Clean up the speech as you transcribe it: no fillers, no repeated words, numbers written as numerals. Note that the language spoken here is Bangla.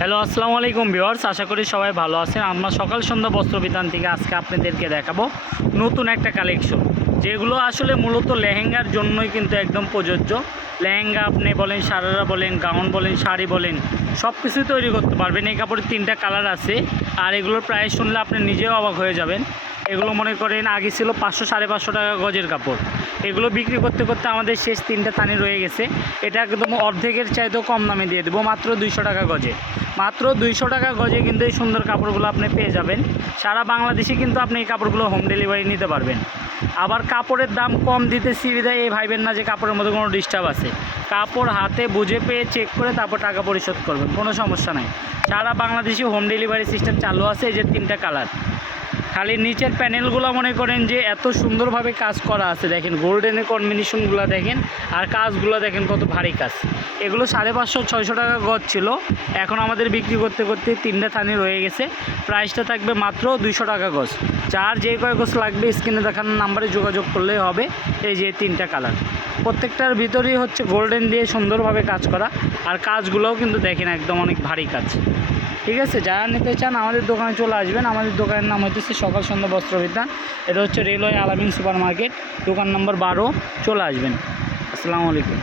হ্যালো, আসসালামু আলাইকুম ভিউয়ার্স। আশা করি সবাই ভালো আছেন। আমরা সকাল সন্ধ্যা বস্ত্র বিতান থেকে আজকে আপনাদেরকে দেখাবো নতুন একটা কালেকশন, যেগুলো আসলে মূলত লেহেঙ্গার জন্যই কিন্তু একদম প্রযোজ্য। লেহেঙ্গা আপনি বলেন, সারারা বলেন, গাউন বলেন, শাড়ি বলেন, সব কিছুই তৈরি করতে পারবেন। এই কাপড়ের 3টা কালার আছে, আর এগুলোর প্রাইস শুনলে আপনি নিজেও অবাক হয়ে যাবেন। এগুলো মনে করেন আগে ছিল 500 550 টাকা গজের কাপড়। এগুলো বিক্রি করতে করতে আমাদের শেষ 3টা থানি রয়ে গেছে। এটা একদম অর্ধেকের চাইতেও কম দামে দিয়ে দেবো, মাত্র 200 টাকা গজে। মাত্র 200 টাকা গজে কিন্তু এই সুন্দর কাপড়গুলো আপনি পেয়ে যাবেন। সারা বাংলাদেশে কিন্তু আপনি এই কাপড়গুলো হোম ডেলিভারি নিতে পারবেন। আবার কাপড়ের দাম কম দিতেছি বিধায় এই ভাইবেন না যে কাপড়ের মধ্যে কোনো ডিস্টার্ব আছে। কাপড় হাতে বুঝে পেয়ে চেক করে তারপর টাকা পরিশোধ করবেন, কোনো সমস্যা নাই। সারা বাংলাদেশে হোম ডেলিভারি সিস্টেম চালু আছে। এই যে 3টা কালার, খালি নিচের প্যানেলগুলো মনে করেন যে এত সুন্দরভাবে কাজ করা আছে। দেখেন গোল্ডেনের কম্বিনেশনগুলো দেখেন, আর কাজগুলো দেখেন কত ভারী কাজ। এগুলো 550 600 টাকা গজ ছিল, এখন আমাদের বিক্রি করতে করতে 3টা থানি রয়ে গেছে। প্রাইসটা থাকবে মাত্র 200 টাকা গজ। যার যে কয় গজ লাগবে স্ক্রিনে দেখানোর নাম্বারে যোগাযোগ করলেই হবে। এই যে 3টা কালার, প্রত্যেকটার ভিতরেই হচ্ছে গোল্ডেন দিয়ে সুন্দরভাবে কাজ করা, আর কাজগুলোও কিন্তু দেখেন একদম অনেক ভারী কাজ। ঠিক আছে, যারা নিতে চান আমাদের দোকানে চলে আসবেন। আমাদের দোকানের নাম হচ্ছে সকাল সন্ধ্যা বস্ত্র বিতান। এটা হচ্ছে রেলওয়ে আলামিন সুপার মার্কেট, দোকান নম্বর 12। চলে আসবেন। আসসালামু আলাইকুম।